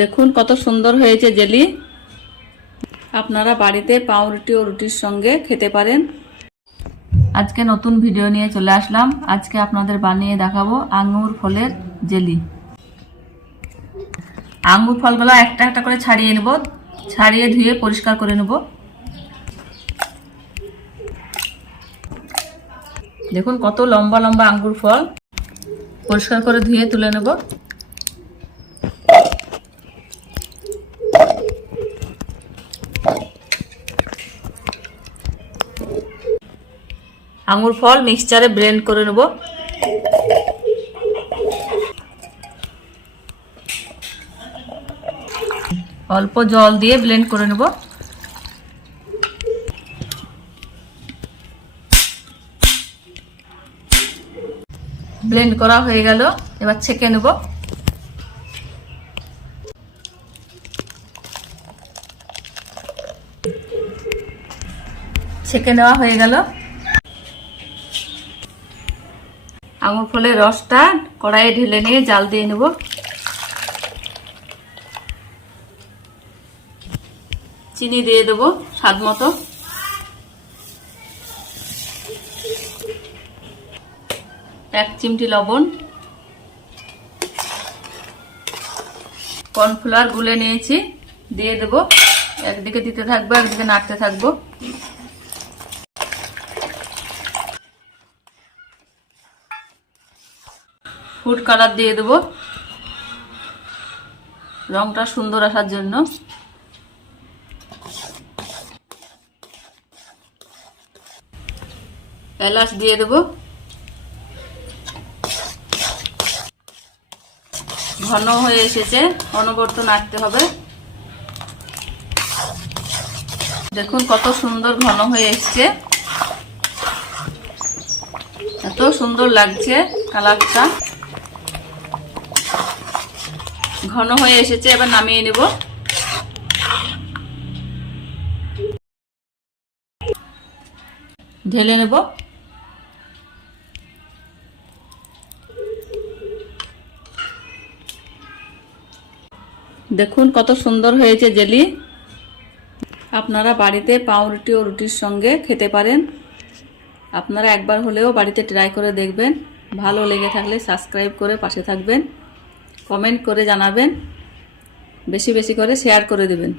দেখুন কত সুন্দর হয়েছে জেলি। আপনারা বাড়িতে পাউরুটি ও রুটির সঙ্গে খেতে পারেন। আজকে নতুন ভিডিও নিয়ে চলে আসলাম। আজকে আপনাদের বানিয়ে দেখাবো আঙ্গুর ফলের জেলি। আঙ্গুর ফলগুলো একটা একটা করে ছাড়িয়ে নেব, ছাড়িয়ে ধুয়ে পরিষ্কার করে নেব। দেখুন কত লম্বা লম্বা আঙ্গুর ফল, পরিষ্কার করে ধুয়ে তুলে নেব। আঙ্গুর ফল মিক্সচারে ব্লেন্ড করে নেব। অল্প জল দিয়ে ব্লেন্ড করে নেব। ব্লেন্ড করা হয়ে গেল, এবার ছেঁকে নেব। ছেঁকে নেওয়া হয়ে গেল। আঙুর ফলের রসটা কড়াইয়ে ঢেলে নিয়ে জাল দিয়ে নেব। চিনি দিয়ে দেবো স্বাদ মতো। এক চিমটি লবণ। কর্নফ্লাওয়ার গুলে নিয়েছি, দিয়ে দেবো। একদিকে দিতে থাকবো, একদিকে নাড়তে থাকবো। ফুড কালার দিয়ে দেবো রংটা সুন্দর আসার জন্য। এলাচ দিয়ে দেবো। ঘন হয়ে এসেছে, অনবরত নাড়তে হবে। দেখুন কত সুন্দর ঘন হয়ে এসছে, এত সুন্দর লাগছে কালারটা। ঘন হয়ে এসেছে, এবার নামিয়ে নেব। ঢেলে নেব। দেখুন কত সুন্দর হয়েছে জেলি। আপনারা বাড়িতে পাউরুটি ও রুটির সঙ্গে খেতে পারেন। আপনারা একবার হলেও বাড়িতে ট্রাই করে দেখবেন। ভালো লেগে থাকলে সাবস্ক্রাইব করে পাশে থাকবেন, কমেন্ট করে জানাবেন, বেশি বেশি করে শেয়ার করে দেবেন।